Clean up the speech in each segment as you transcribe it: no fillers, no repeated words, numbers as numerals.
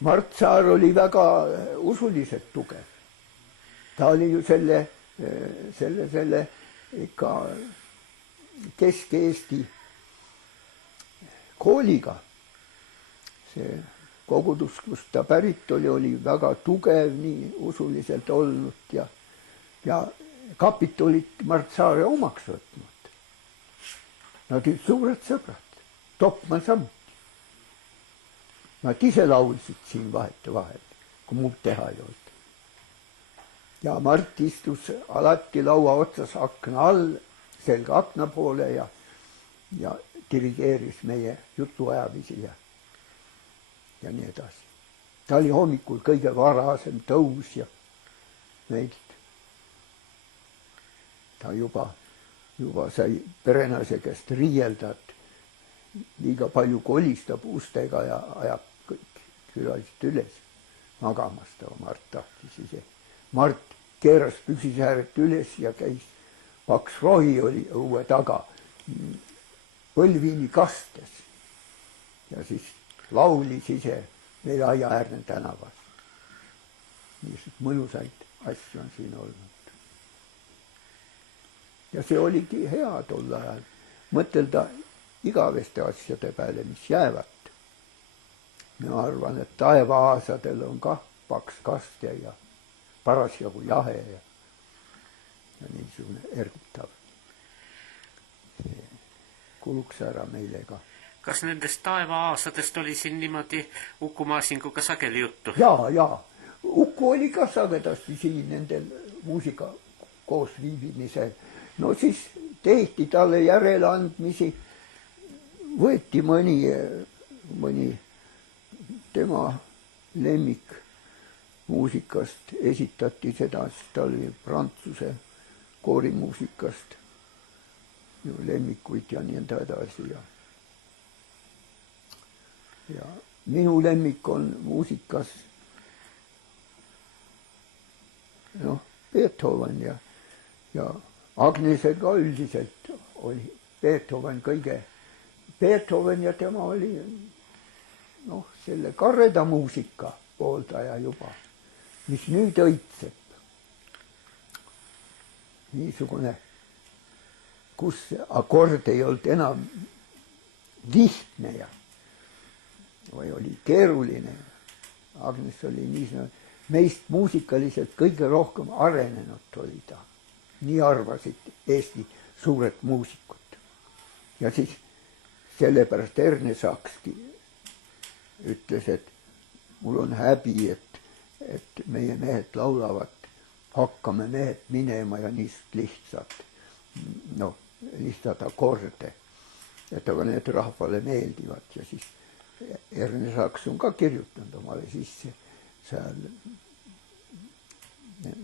Mart Saar oli väga usuliselt tugev. Ta oli ju selle ikka Kesk-Eesti kooliga. See kogudus, kust ta pärit oli väga tugev, nii usuliselt olnud ja kapitolit Mart Saare omaks võtnud. Nad olid suured sõbrad, Topman samuti. Nad ise laulsid siin vahel, kui muud teha ei olnud. Ja Mart istus alati laua otsas akna all, selga akna poole ja dirigeeris meie jutuajamisi ja nii edasi. Ta oli hommikul kõige varasem tõus ja meilt. Ta juba sai perenaise käest riielda, et liiga palju kolistab ustega ja ajab kõik külalised üles magamas. Mart tahtis ise. Mart keeras püksisääret üles ja käis, paks rohi oli õue taga, põlvini kastes. Ja siis laulis ise meil Aiaäärne tänavas. Niisugused mõnusaid asju on siin olnud. Ja see oligi hea tol ajal mõtelda igaveste asjade peale, mis jäävad. Ma arvan, et taevaasadel on kah paks kaste ja parasjagu jahe ja niisugune ergutav. See kuluks ära meile ka. Kas nendest taevaasadest oli siin niimoodi Uku Maasinguga sageli juttu? Jaa. Uku oli ka sagedasti siin nendel muusika koos viibimisel. No siis tehti talle järeleandmisi, võeti mõni tema lemmik muusikast, esitati seda, siis ta oli prantsuse koorimuusikast lemmikuid ja nii edasi. Ja minu lemmik on muusikas Beethoven ja Agnesel ka üldiselt oli Beethoven Beethoven ja tema oli selle karreda muusika pooldaja juba, mis nüüd õitseb. Niisugune, kus akord ei olnud enam lihtne või oli keeruline. Agnes oli niisugune, meist muusikaliselt kõige rohkem arenenud oli ta. Nii arvasid Eesti suured muusikud. Ja siis sellepärast Erne Sakski ütles, et mul on häbi, et meie mehed laulavad, hakkame mehed minema ja niisugust lihtsad akorde. Et aga need rahvale meeldivad ja siis Erne Saks on ka kirjutanud omale sisse seal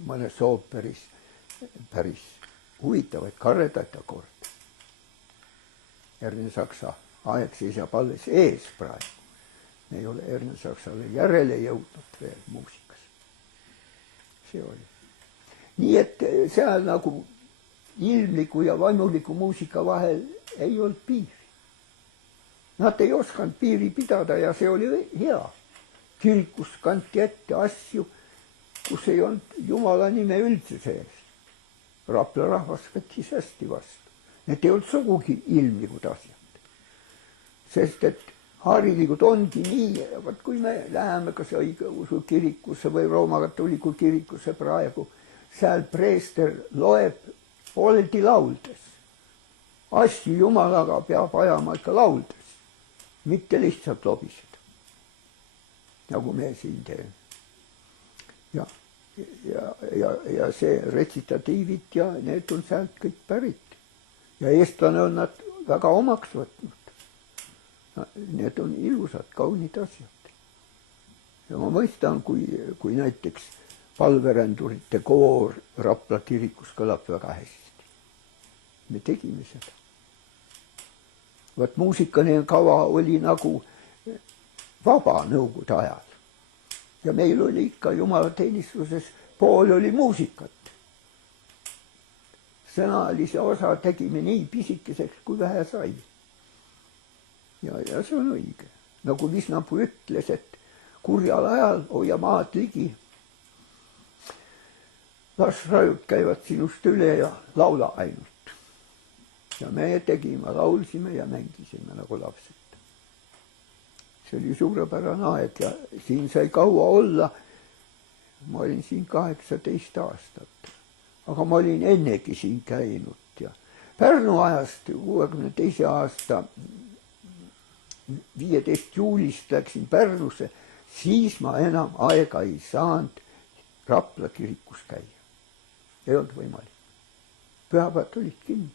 mõnes ooperis päris huvitavaid karredaid akorde. Erne Saksa aeg seisab alles ees praegu. Me ei ole Erne Saksale järele jõudnud veel muusikas. See oli. Nii et seal nagu ilmliku ja vaimuliku muusika vahel ei olnud piiri. Nad ei osanud piiri pidada ja see oli hea. Kirikus kanti ette asju, kus ei olnud Jumala nime üldse sees. Rapla rahvas võttis hästi vastu. Need ei olnud sugugi ilmlikud asjad. Sest et harilikud ongi nii, kui me läheme kas õigeusu kirikusse või Rooma katoliku kirikusse praegu, seal preester loeb pooleldi lauldes. Asju Jumalaga peab ajama ikka lauldes, mitte lihtsalt lobiseda, nagu me siin teeme. Ja see retsitatiivid ja need on sealt kõik pärit. Ja eestlane on nad väga omaks võtnud. Need on ilusad, kaunid asjad. Ja ma mõistan, kui näiteks palverändurite koor Rapla kirikus kõlab väga hästi. Me tegime seda. Vaat muusikaline kava oli nagu vaba nõukogude ajal. Ja meil oli ikka jumalateenistuses pool oli muusikat. Sõnalise osa tegime nii pisikeseks, kui vähe sai. Ja see on õige. Nagu Visnapuu ütles, et kurjal ajal hoia maad ligi. Las rajud käivad sinust üle ja laula ainult. Ja me tegime, laulsime ja mängisime nagu lapsed. See oli suurepärane aeg ja siin sai kaua olla. Ma olin siin 18 aastat, aga ma olin ennegi siin käinud ja Pärnu ajast 62. aasta 15. juulist läksin Pärnusse, siis ma enam aega ei saanud Rapla kirikus käia. Ei olnud võimalik. Pühapäevad olid kinni.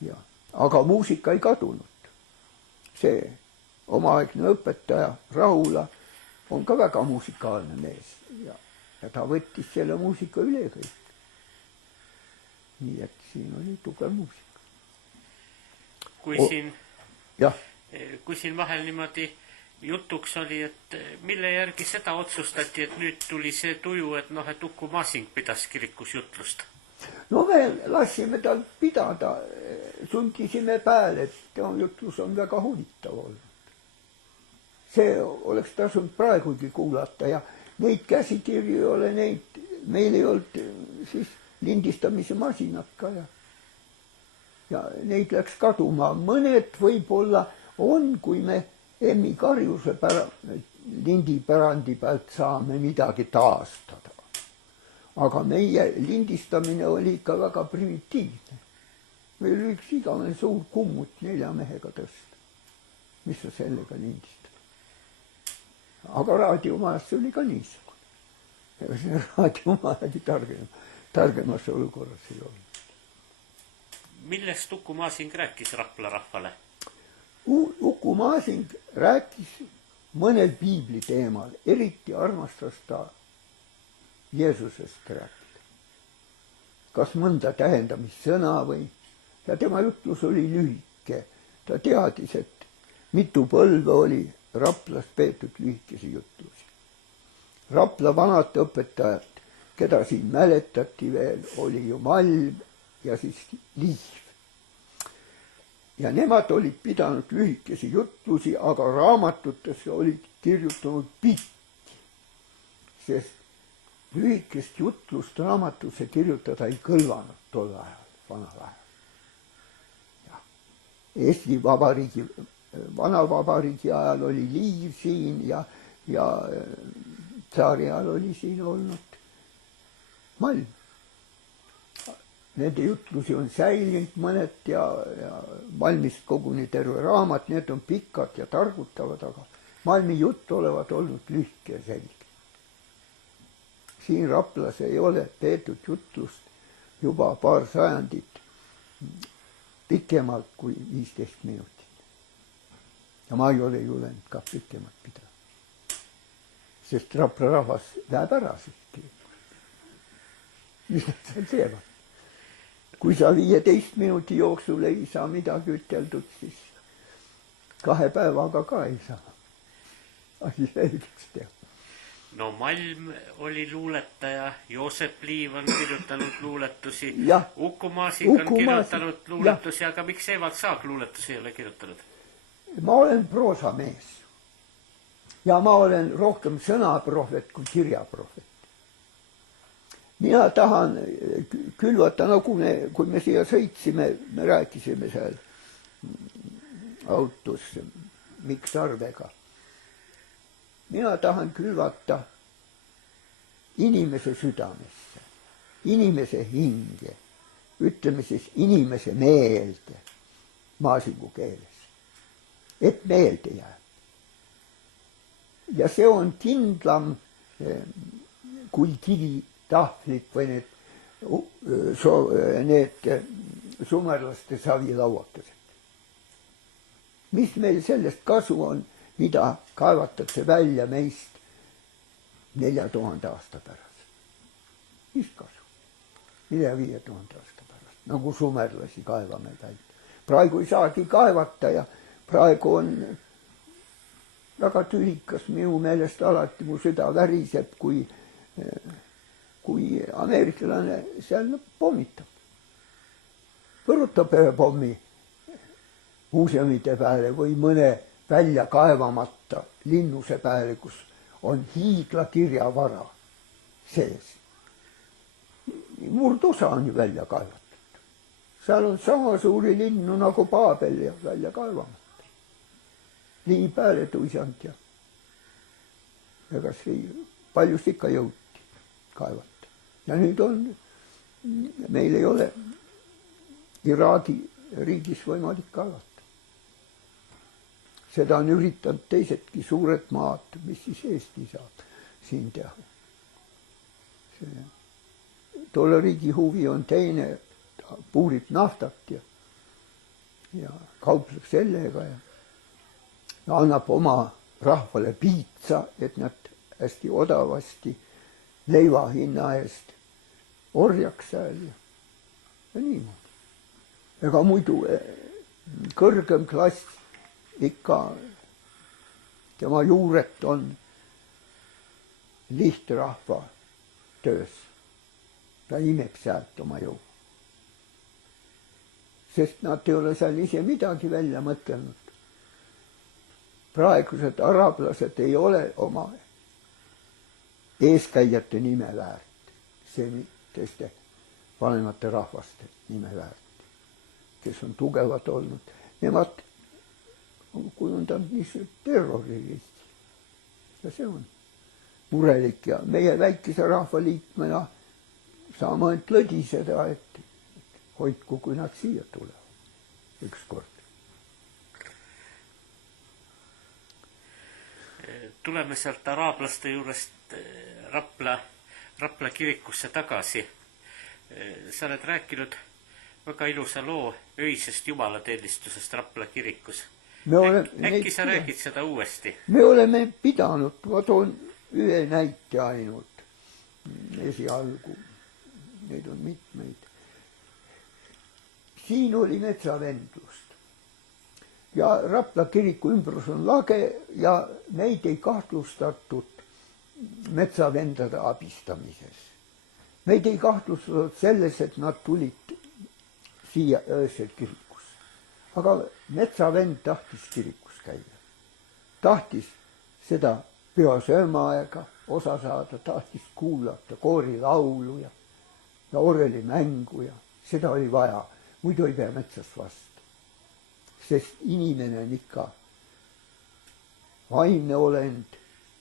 Ja, aga muusika ei kadunud. See omaaegne õpetaja Rahula on ka väga musikaalne mees ja ta võttis selle muusika üle kõik. Nii et siin oli tugev muusika. Kui siin vahel niimoodi jutuks oli, et mille järgi seda otsustati, et nüüd tuli see tuju, et et Uku Masing pidas kirikus jutlust? No me lasime tal pidada, sundisime pääle, et jutlus on väga huvitav olnud. See oleks tasunud praegugi kuulata ja neid käsikirju ei ole neid, meil ei olnud siis lindistamise masinat ka ja neid läks kaduma. Mõned võib-olla on, kui me Emmi Karjuse lindipärandi pealt saame midagi taastada. Aga meie lindistamine oli ikka väga primitiivne. Meil oli üks igavene suur kummut 4 mehega tõsta. Mis sa sellega lindistad? Aga raadiomajas see oli ka niisugune. Ja see raadiomajagi targemas olukorras ei olnud. Millest Uku Masing rääkis Rapla rahvale? Uku Masing rääkis mõnel piibli teemal, eriti armastas ta Jeesusest rääkida. Kas mõnda tähendamissõna või, ja tema jutlus oli lühike. Ta teadis, et mitu põlve oli Raplas peetud lühikesi jutlusi. Rapla vanad õpetajad, keda siin mäletati veel, oli ju Malm ja siis Liiv. Ja nemad olid pidanud lühikesi jutlusi, aga raamatutesse olid kirjutanud pikki, sest lühikest jutlust raamatusse kirjutada ei kõlvanud tol ajal, vanal ajal. Ja Eesti Vabariigi, vana vabariigi ajal oli Liiv siin ja tsaari ajal oli siin olnud Malm. Nende jutlusi on säilinud mõned ja Malmist koguni terve raamat, need on pikad ja targutavad, aga Malmi jutt olevat olnud lühke ja selge. Siin Raplas ei ole peetud jutlust juba paar sajandit pikemalt kui 15 minutit. Ja ma ei ole julenud ka pikemalt pidada. Sest Rapla rahvas läheb ära siit. Mis nad seal teevad? Kui sa 15 minuti jooksul ei saa midagi üteldud, siis 2 päevaga ka ei saa. Asi selgeks teha. No Malm oli luuletaja, Joosep Liiv on kirjutanud luuletusi, Uku Masing on kirjutanud luuletusi, aga miks Evald Saag luuletusi ei ole kirjutanud? Ma olen proosamees ja ma olen rohkem sõnaprohvet kui kirjaprohvet. Mina tahan külvata, nagu kui me siia sõitsime, me rääkisime seal autos Mikk Sarvega. Mina tahan külvata inimese südamesse, inimese hinge, ütleme siis inimese meelde Masingu keeles, et meelde jääb. Ja see on kindlam kui kivi tahvlid või need sumerlaste savilauakesed. Mis meil sellest kasu on, mida kaevatakse välja meist 4000 aasta pärast? Mis kasu? 5000 aasta pärast, nagu sumerlasi kaevame välja. Praegu ei saagi kaevata ja praegu on väga tülikas minu meelest alati, mu süda väriseb, kui ameeriklane seal pommitab. Põrutab ühe pommi muuseumide peale või mõne välja kaevamata vaadata Linnuse pääle, kus on hiiglakirjavara sees. Murdosa on ju välja kaevatud. Seal on sama suuri linnu nagu Paabel ja välja kaevamata. Lii pääle tuisand ja kas paljust ikka jõuti kaevata. Ja nüüd on, meil ei ole Iraagi riigis võimalik kaevata. Seda on üritanud teisedki suured maad, mis siis Eesti saab siin teha. Tolle riigi huvi on teine, ta puurib naftat ja kaupleb sellega ja annab oma rahvale piitsa, et nad hästi odavasti leiva hinna eest orjaks seal ja niimoodi. Ega muidu kõrgem klass ikka tema juuret on lihtrahva töös. Ta imeb sealt oma jõu. Sest nad ei ole seal ise midagi välja mõtelnud. Praegused arablased ei ole oma eeskäijate nime väärt. See teiste vanemate rahvaste nime väärt, kes on tugevad olnud. Nemad on kujundanud niisugune terroriristi. Ja see on murelik ja meie väikese rahvaliikmena saame ainult lõdiseda, et hoidku, kui nad siia tulevad ükskord. Tuleme sealt araablaste juurest Rapla kirikusse tagasi. Sa oled rääkinud väga ilusa loo öisest jumalateenistusest Rapla kirikus. Äkki sa räägid seda uuesti? Me oleme pidanud, ma toon ühe näite ainult esialgu. Neid on mitmeid. Siin oli metsavendlust ja Rapla kiriku ümbrus on lage ja neid ei kahtlustatud metsavendade abistamises. Meid ei kahtlustatud selles, et nad tulid siia öösel kirikus. Aga metsavend tahtis kirikus käia. Tahtis seda pühasöömaaega osa saada, tahtis kuulata koorilaulu ja orrelimängu ja seda oli vaja, muidu ei pea metsast vastu. Sest inimene on ikka vaimne olend,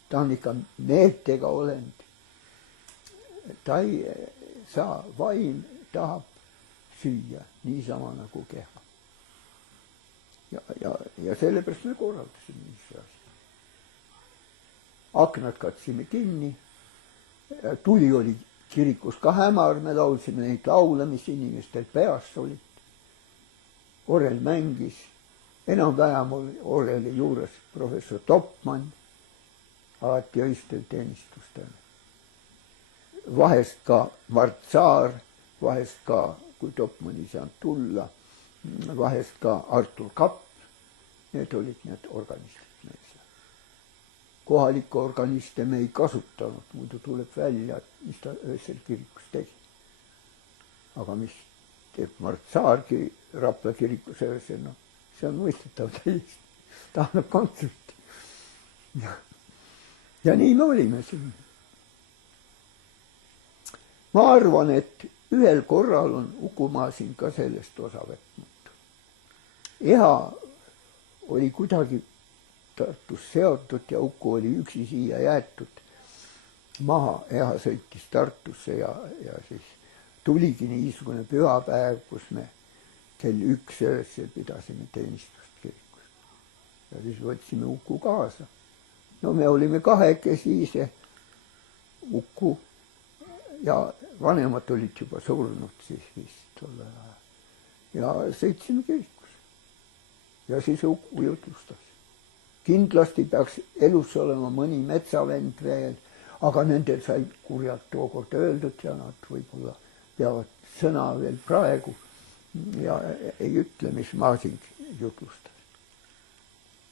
ta on ikka meeltega olend. Ta ei saa, vaim tahab süüa niisama nagu keha. Ja sellepärast me korraldasime niisuguse asja. Aknad katsime kinni, tuli oli kirikus ka hämar, me laulsime neid laule, mis inimestel peas olid. Orrel mängis, enam-vähem oli orreli juures professor Topman, alati öistel teenistustel. Vahest ka Mart Saar, vahest ka, kui Topman ei saanud tulla, vahest ka Artur Kapp, need olid need organistid meil seal. Kohalikke organiste me ei kasutanud, muidu tuleb välja, mis ta öösel kirikus tegi. Aga mis teeb Mart Saargi Rapla kirikus öösel, no see on mõistetav täiesti. Ta annab kontserti. Ja nii me olime siin. Ma arvan, et ühel korral on Ukumaa siin ka sellest osa võtnud. Eha oli kuidagi Tartus seotud ja Uku oli üksi siia jäetud maha. Eha sõitis Tartusse ja siis tuligi niisugune pühapäev, kus me kell 1 öösel pidasime teenistust kirikus. Ja siis võtsime Uku kaasa. No me olime kahekesi ise, Uku ja vanemad olid juba surnud siis vist tolle ajal. Ja sõitsime kirikus. Ja siis Uku jutlustas. Kindlasti peaks elus olema mõni metsavend veel, aga nendel sai kurjalt tookord öeldud ja nad võib-olla peavad sõna veel praegu ja ei ütle, mis ma siin jutlustan.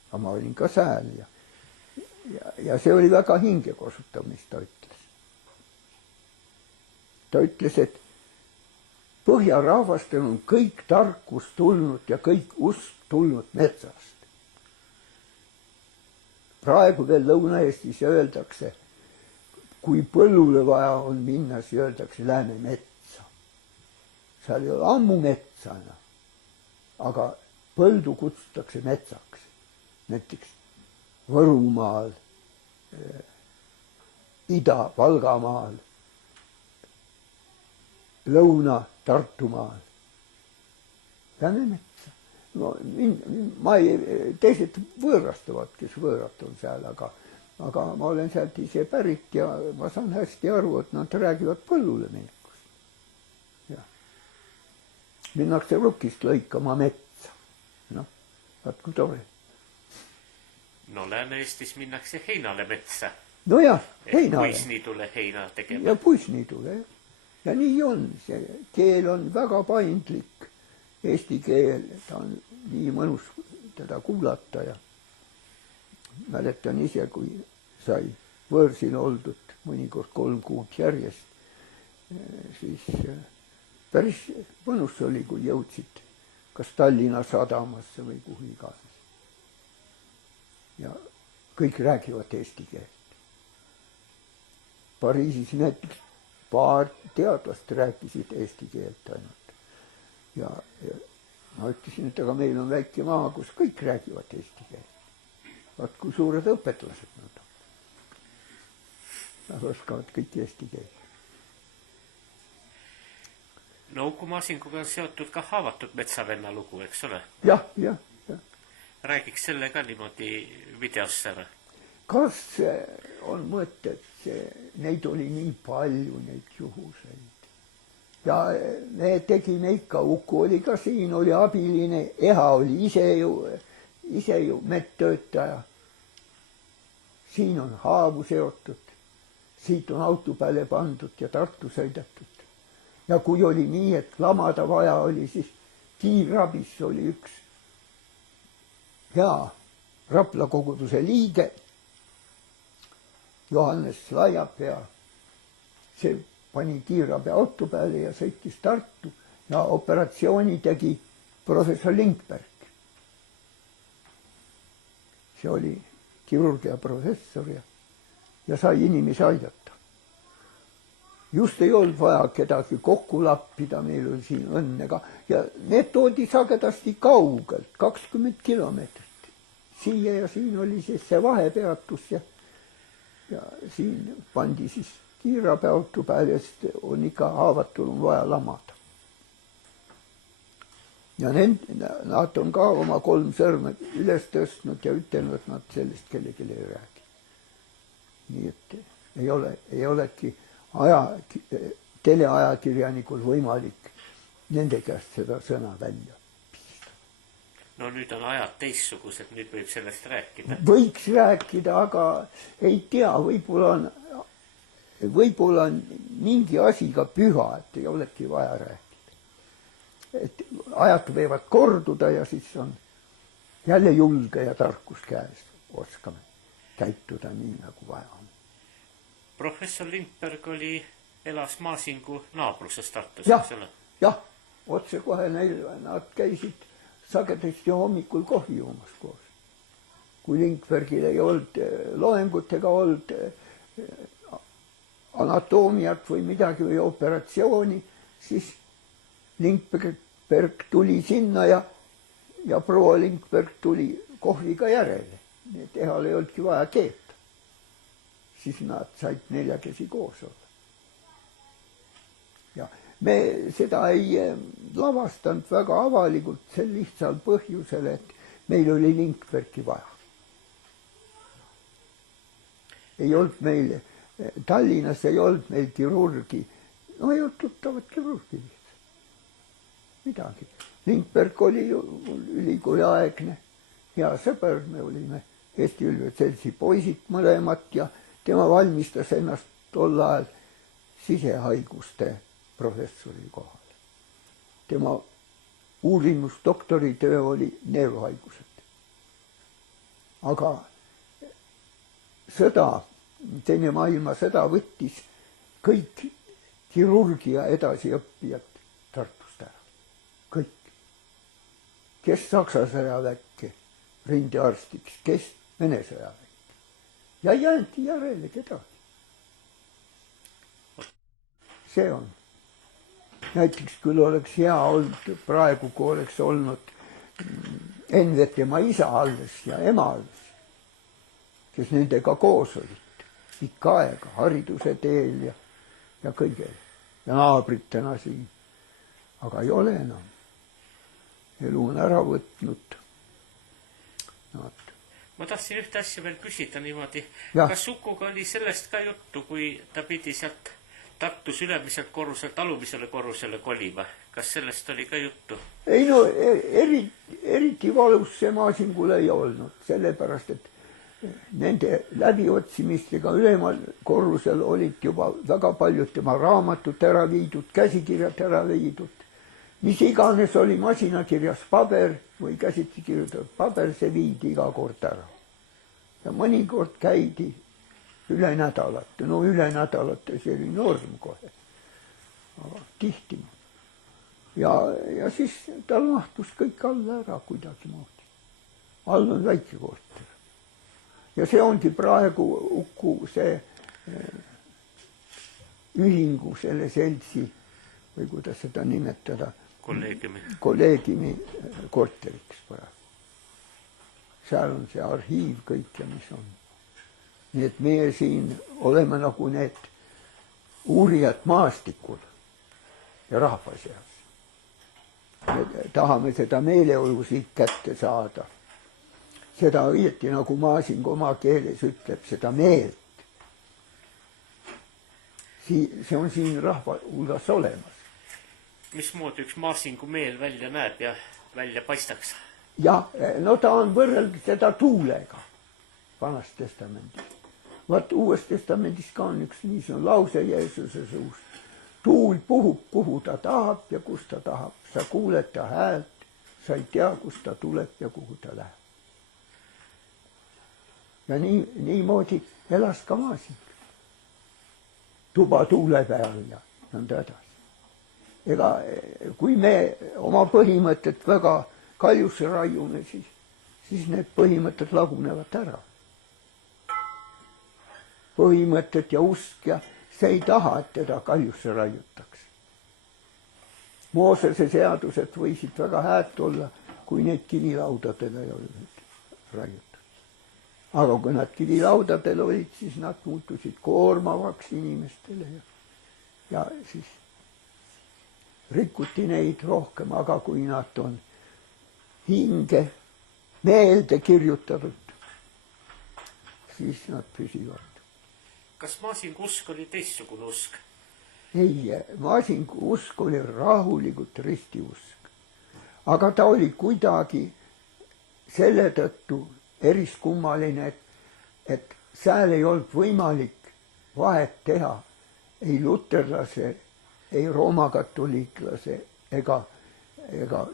Aga ma olin ka sääl ja see oli väga hingekosutav, mis ta ütles. Ta ütles, et põhjarahvastel on kõik tarkus tulnud ja kõik usk tulnud metsast. praegu veel Lõuna-Eestis öeldakse, kui põllule vaja on minna, siis öeldakse, lähme metsa. Seal ei ole ammu metsa enam, aga põldu kutsutakse metsaks. Näiteks Võrumaal, Ida-Valgamaal, Lõuna-Tartumaal. Lähme metsa. No, teised võõrastavad, kes võõrad on seal, aga ma olen sealt ise pärit ja ma saan hästi aru, et nad räägivad põllule minekust. Ja. Minnakse rukist lõikama metsa. Noh, vaat kui tore. No Lääne-Eestis minnakse heinale metsa. No jah, heinale. Puisniidule heina tegema. Ja puisniidule, jah. Ja nii on, see keel on väga paindlik. Eesti keel, ta on nii mõnus teda kuulata ja mäletan ise, kui sai võõrsil oldud mõnikord 3 kuud järjest, siis päris mõnus oli, kui jõudsid kas Tallinna sadamasse või kuhu iganes. Ja kõik räägivad eesti keelt. Pariisis näiteks paar teadlast rääkisid eesti keelt ainult. Ja ma ütlesin, et aga meil on väike maa, kus kõik räägivad eesti keelt. Vaat kui suured õpetlased nad on. Nad oskavad kõik eesti keelt. No Uku Masinguga on seotud ka haavatud metsavenna lugu, eks ole? Jah. Räägiks selle ka niimoodi videosse ära. Kas on mõtted, neid oli nii palju, neid juhuseid. Ja me tegime ikka, Uku oli ka siin, oli abiline, Eha oli ise ju medtöötaja. Siin on haavu seotud, siit on auto peale pandud ja Tartu sõidetud. Ja kui oli nii, et lamada vaja oli, siis kiirabis oli üks hea Rapla koguduse liige, Johannes Laiapea, see pani kiirabi auto peale ja sõitis Tartu ja operatsiooni tegi professor Lindberg. See oli kirurgia professor ja sai inimesi aidata. Just ei olnud vaja kedagi kokku lappida, meil oli siin õnnega ja need toodi sagedasti kaugelt, 20 kilomeetrit. Siia ja siin oli siis see vahepeatus ja siin pandi siis kiirabiauto peale, sest on ikka haavatul on vaja lamada. Ja nad on ka oma 3 sõrme üles tõstnud ja ütelnud, et nad sellest kellelegi ei räägi. Nii et ei olegi teleajakirjanikul võimalik nende käest seda sõna välja pista. No nüüd on ajad teissugused, nüüd võib sellest rääkida. Võiks rääkida, aga ei tea, võib-olla on mingi asi ka püha, et ei olegi vaja rääkida. Et ajad võivad korduda ja siis on jälle julge ja tarkus käes. Oskame käituda nii, nagu vaja on. Professor Lindberg elas Masingu naabruses Tartus, eks ole? Jah, otse kohe nad käisid sagedasti hommikul kohvi joomas koos. Kui Lindbergil ei olnud loengutega olnud anatoomiat või midagi või operatsiooni, siis Lindberg tuli sinna ja proua Lindberg tuli kohviga järele. Nii et Ehal ei olnudki vaja keeta. Siis nad said 4 koos olla. Ja me seda ei lavastanud väga avalikult sel lihtsal põhjusel, et meil oli Lindbergi vaja. Ei olnud meil Tallinnas ei olnud meil kirurgi. No ei olnud tuttavat kirurgi lihtsalt. Midagi. Lindberg oli ülikooli aegne hea sõber, me olime Eesti Ülikooli poisid mõlemad ja tema valmistas ennast tol ajal sisehaiguste professori kohal. Tema uurimusdoktoritöö oli neeruhaigused. Aga teine maailmasõda võttis kõik kirurgia edasiõppijad Tartust ära. Kõik. Kes Saksa sõjaväkke rindearstiks, kes Vene sõjaväkke. ja ei jäänti järele kedagi. See on. Näiteks küll oleks hea olnud praegu, kui oleks olnud Envet tema isa alles ja ema alles, kes nendega koos olid pikka aega hariduse teel ja kõigel ja naabritena siin. Aga ei ole enam. Elu on ära võtnud. Ma tahtsin ühte asja veel küsida niimoodi. Kas Ukuga oli sellest ka juttu, kui ta pidi sealt Tartus ülemiselt korruselt alumisele korrusele kolima? Kas sellest oli ka juttu? Ei no, eriti valus see Maasingul ei olnud, sellepärast, et nende läbiotsimistega ülemal korrusel olid juba väga paljud tema raamatud ära viidud, käsikirjad ära viidud. Mis iganes oli masinakirjas paber või käsitsi kirjutatud paber, see viidi iga kord ära. Ja mõnikord käidi üle nädalat. No üle nädalat see oli norm kohe. Aga tihti. Ja siis tal mahtus kõik alla ära kuidagi moodi. All on väike korter. Ja see ongi praegu Uku see ühingu, selle seltsi või kuidas seda nimetada, kolleegimi korteriks praegu. Seal on see arhiiv kõik ja mis on. Nii et meie siin oleme nagu need uurijad maastikul ja rahva seas. Me tahame seda meeleolu siit kätte saada. Seda õieti nagu Maasing oma keeles ütleb, seda meelt. See on siin rahva hulgas olemas. Mismoodi üks Maasingu meel välja näeb ja välja paistaks? Ja, no ta on võrrelnud seda tuulega Vanast testamendis. Vaat Uues testamendis ka on üks niisugune lause Jeesuse suust. Tuul puhub, kuhu ta tahab ja kus ta tahab. Sa kuuled ta häält, sa ei tea, kus ta tuleb ja kuhu ta läheb. Ja niimoodi elas ka Maasing. Tuba tuule peal ja nõnda edasi. Ega kui me oma põhimõtted väga kaljusse raiume, siis need põhimõtted lagunevad ära. Põhimõtted ja usk ja see ei taha, et teda kaljusse raiutaks. Moosese seadused võisid väga hääd olla, kui need kivilaudadele ei olnud raiutud. Aga kui nad kivilaudadel olid, siis nad muutusid koormavaks inimestele ja siis rikuti neid rohkem, aga kui nad on hinge meelde kirjutatud, siis nad püsivad. Kas Maasingu usk oli teistsugune usk? Ei, Maasingu usk oli rahulikult ristiusk. Aga ta oli kuidagi selle tõttu eriskummaline, et seal ei olnud võimalik vahet teha ei luterlase, ei roomakatoliiklase ega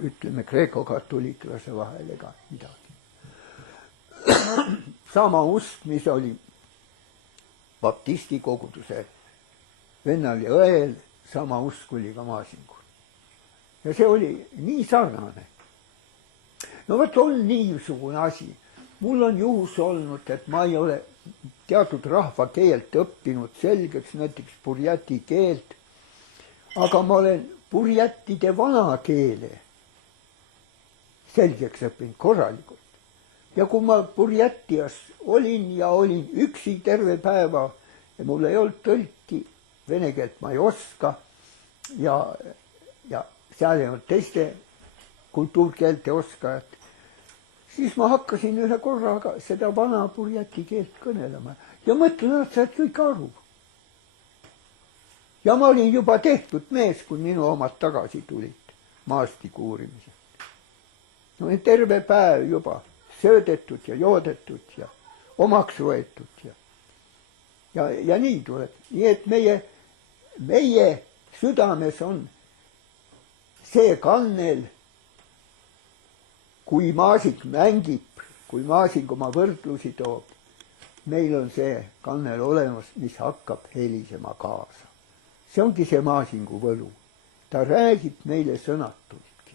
ütleme kreeko-katoliiklase vahel ega midagi. Sama usk, mis oli baptisti koguduse vennal ja õel, sama usk oli ka Maasingul. Ja see oli nii sarnane. No võt on niisugune asi. Mul on juhus olnud, et ma ei ole teatud rahva keelt õppinud selgeks, näiteks burjati keelt, aga ma olen burjatide vana keele selgeks õppinud korralikult. Ja kui ma burjatias olin ja olin üksi terve päeva ja mul ei olnud tõlki, vene keelt ma ei oska ja seal ei olnud teiste kultuurkeelte oskajat, siis ma hakkasin ühe korraga seda vana burjati keelt kõnelema ja mõtlen, et saad kõik aru. Ja ma olin juba tehtud mees, kui minu omad tagasi tulid maastiku uurimisest. No terve päev juba söödetud ja joodetud ja omaks võetud ja nii tuleb. Nii et meie südames on see kannel, kui Maasing mängib, kui Maasing oma võrdlusi toob, meil on see kannel olemas, mis hakkab helisema kaasa. See ongi see Maasingu võlu. Ta räägib meile sõnatultki.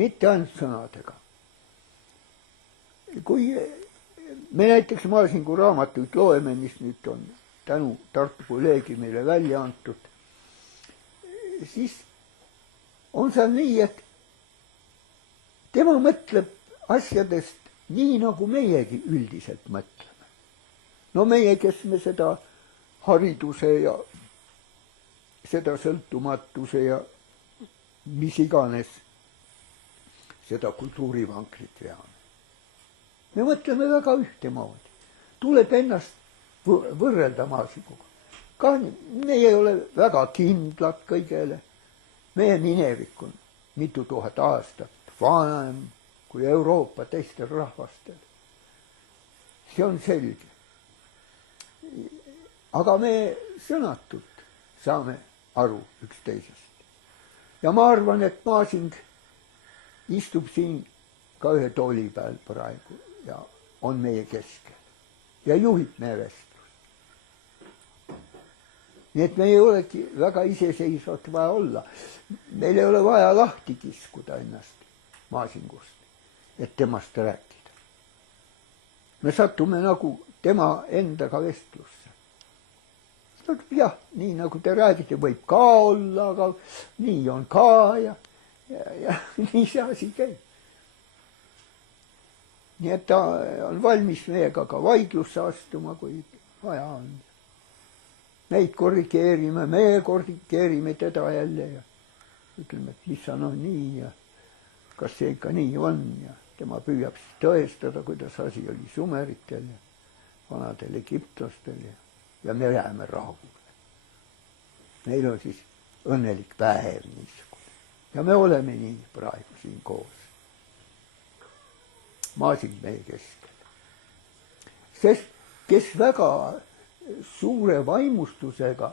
Mitte ainult sõnadega. Kui me näiteks Maasingu raamatuid loeme, mis nüüd on tänu Tartu kolleegiumile välja antud, siis on seal nii, et tema mõtleb asjadest nii, nagu meiegi üldiselt mõtleme. No meie, kes me seda hariduse ja seda sõltumatuse ja mis iganes seda kultuurivankrit veame. Me mõtleme väga ühtemoodi. Tuleb ennast võrrelda Maasinguga. Ka meie ei ole väga kindlad kõigele. Meie minevik on mitu tuhat aastat vanem kui Euroopa teistel rahvastel. See on selge. Aga me sõnatult saame aru üksteisest. Ja ma arvan, et Maasing istub siin ka ühe tooli peal praegu ja on meie keskel ja juhib meie vestlust. Nii et me ei olegi väga iseseisvat vaja olla. Meil ei ole vaja lahti kiskuda ennast Maasingust, et temast rääkida. Me satume nagu tema endaga vestlusse. Jah, nii nagu te räägite, võib ka olla, aga nii on ka ja nii see asi käib. Nii et ta on valmis meiega ka vaidlusse astuma, kui vaja on. Meid korrigeerime, meie korrigeerime teda jälle ja ütleme, et mis on nii ja kas see ikka nii on ja tema püüab siis tõestada, kuidas asi oli sumeritel ja vanadel egiptlastel ja me jääme rahule. Meil on siis õnnelik päev niisugune. Ja me oleme nii praegu siin koos. Maasing meie keskel. Sest kes väga suure vaimustusega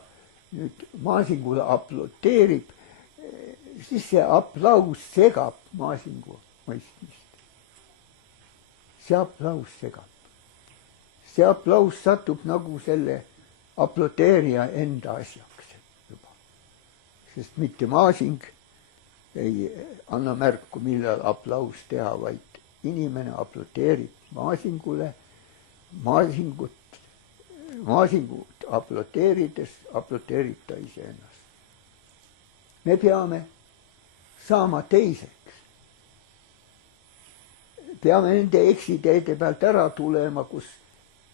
nüüd Maasingule aplodeerib, siis see aplaus segab Maasingu mõistmist. See aplaus segab. See aplaus satub nagu selle aplodeerija enda asjaks juba. Sest mitte Maasing ei anna märku, millal aplaus teha, vaid inimene aplodeerib Maasingule. Maasingut aplodeerides aplodeerib ta iseennast. Me peame saama teiseks. Peame nende eksiteede pealt ära tulema, kus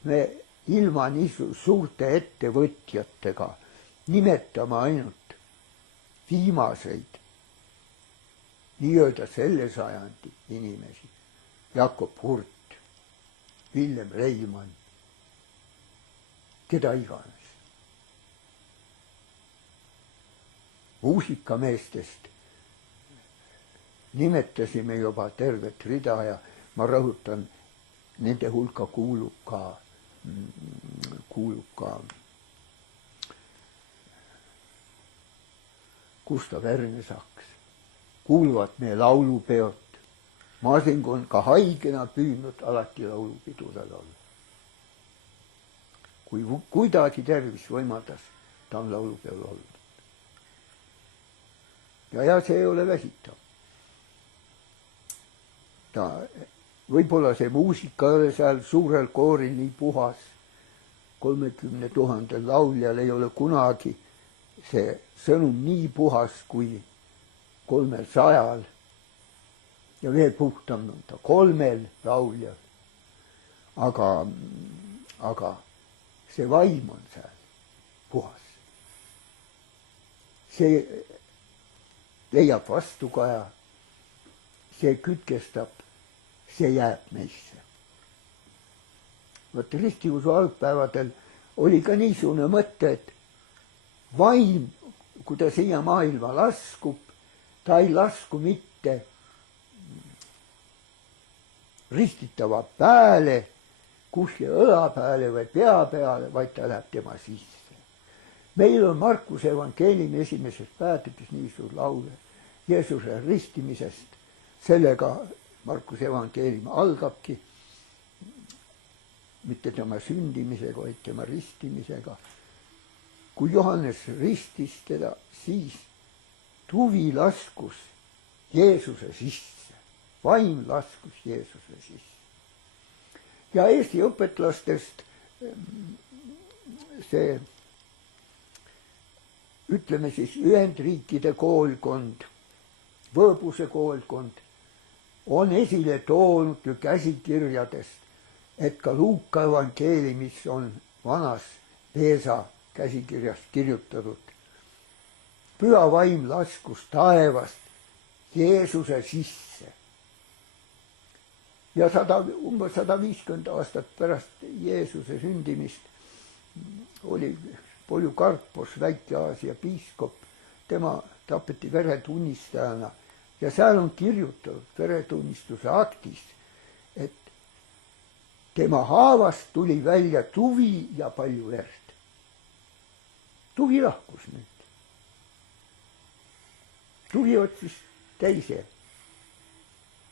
me ilma nii suurte ettevõtjatega nimetama ainult viimaseid nii-öelda selle sajandi inimesi. Jakob Hurt, Villem Reimann, keda iganes. Muusikameestest nimetasime juba tervet rida ja ma rõhutan, nende hulka kuulub ka Gustav Ernesaks, kuuluvad meie laulupeod. Maasing on ka haigena püüdnud alati laulupidudel olla. Kui kuidagi tervis võimaldas, ta on laulupeol olnud. Ja see ei ole väsitav. Võib-olla see muusika ei ole seal suurel kooril nii puhas, 30 000 lauljal ei ole kunagi see sõnum nii puhas kui 300 ja veel puhtam on ta 3 lauljal. Aga see vaim on seal puhas. See leiab vastukaja, see kütkestab, see jääb meisse. Võt ristiusu algpäevadel oli ka niisugune mõte, et vaim, kui ta siia maailma laskub, ta ei lasku mitte ristitava pääle, kuskile õla peale või pea peale, vaid ta läheb tema sisse. Meil on Markuse evangeeliumi esimeses päätütis nii suur laul Jeesuse ristimisest. Sellega Markuse evangeelium algabki, mitte tema sündimisega, vaid tema ristimisega. Kui Johannes ristis teda, siis tuvi laskus Jeesuse sisse. Vaim laskus Jeesuse sisse. ja Eesti õpetlastest see, ütleme siis Ühendriikide koolkond, Võõbuse koolkond on esile toonud ju käsikirjadest, et ka Luuka evangeeliumis on vanas Peesa käsikirjas kirjutatud. Püha vaim laskus taevast Jeesuse sisse. Ja umbes 150 aastat pärast Jeesuse sündimist oli Polükarpos, Väike-Aasia piiskop, tema tapeti veretunnistajana ja seal on kirjutatud veretunnistuse aktis, et tema haavast tuli välja tuvi ja palju verd. Tuvi lahkus nüüd. Tuvi otsis teise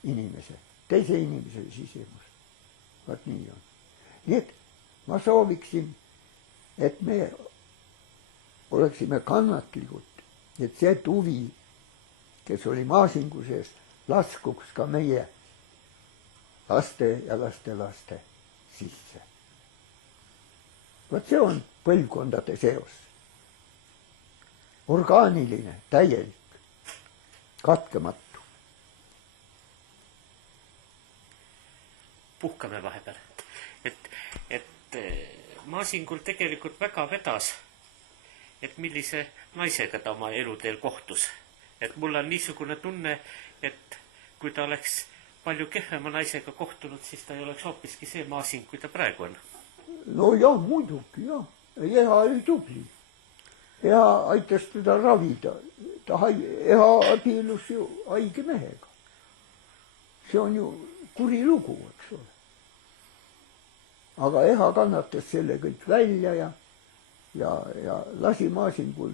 inimese sisemus. Vaat nii on. Nii et ma sooviksin, et me oleksime kannatlikud, et see tuvi, kes oli maasingu sees, laskuks ka meie laste ja lastelaste sisse. Vaat see on põlvkondade seos. Orgaaniline, täielik, katkematu. Puhkame vahepeal. Et maasingul tegelikult väga vedas, et millise naisega ta oma eluteel kohtus. Et mul on niisugune tunne, et kui ta oleks palju kehvema naisega kohtunud, siis ta ei oleks hoopiski see maasing, kui ta praegu on. No jah, muidugi, jah. Eha oli tubli. Eha aitas teda ravida. Eha abiellus ju haige mehega. See on ju kuri lugu, eks ole. Aga Eha kannatas selle kõik välja ja lasi maasingul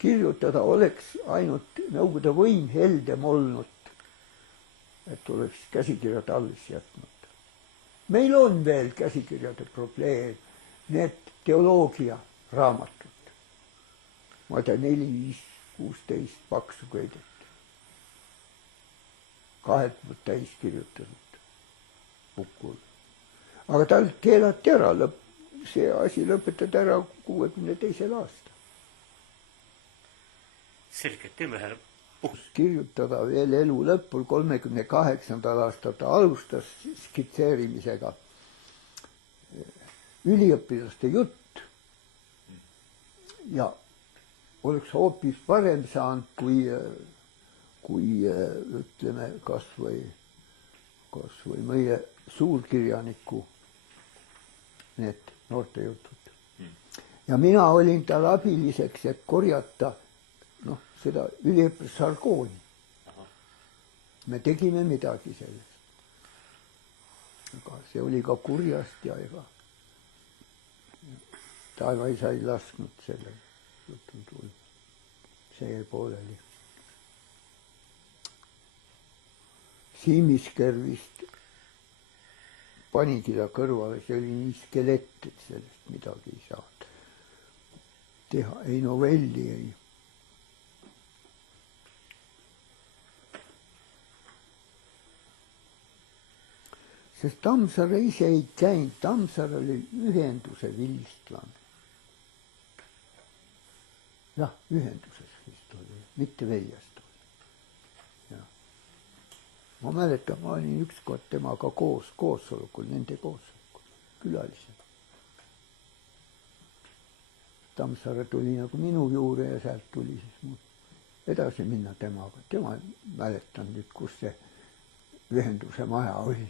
kirjutada, oleks ainult Nõukogude võim heldem olnud, et oleks käsikirjad alles jätnud. Meil on veel käsikirjade probleem, need teoloogia raamatud. Ma ei tea, 4, 5, 16 paksu köidet. 2 täis kirjutatud pukul. Aga tal keelati ära, see asi lõpetati ära 62. aastal. Selge, teeme ühele kirjutada veel elu lõpul 38. aastal ta alustas skitseerimisega üliõpilaste jutt ja oleks hoopis parem saanud, kui ütleme kas või meie suurkirjaniku need noortejutud. Ja mina olin tal abiliseks, et korjata seda üliõpilasargooni. Me tegime midagi sellest. Aga see oli ka kurjast ja ega taevaisa ei lasknud selle jutun tulla. See jäi pooleli. Siimisker vist panigi ta kõrvale, see oli nii skelett, et sellest midagi ei saa teha. Ei novelli, ei. Sest Tammsaare ise ei käinud, Tammsaare oli ühenduse vilistlane. Jah, ühenduses vist oli, mitte väljast oli. Ma mäletan, ma olin ükskord temaga koosolekul, nende koosolekul, külalised. Tammsaare tuli nagu minu juurde ja sealt tuli siis mul edasi minna temaga. Tema mäletan nüüd, kus see ühenduse maja oli.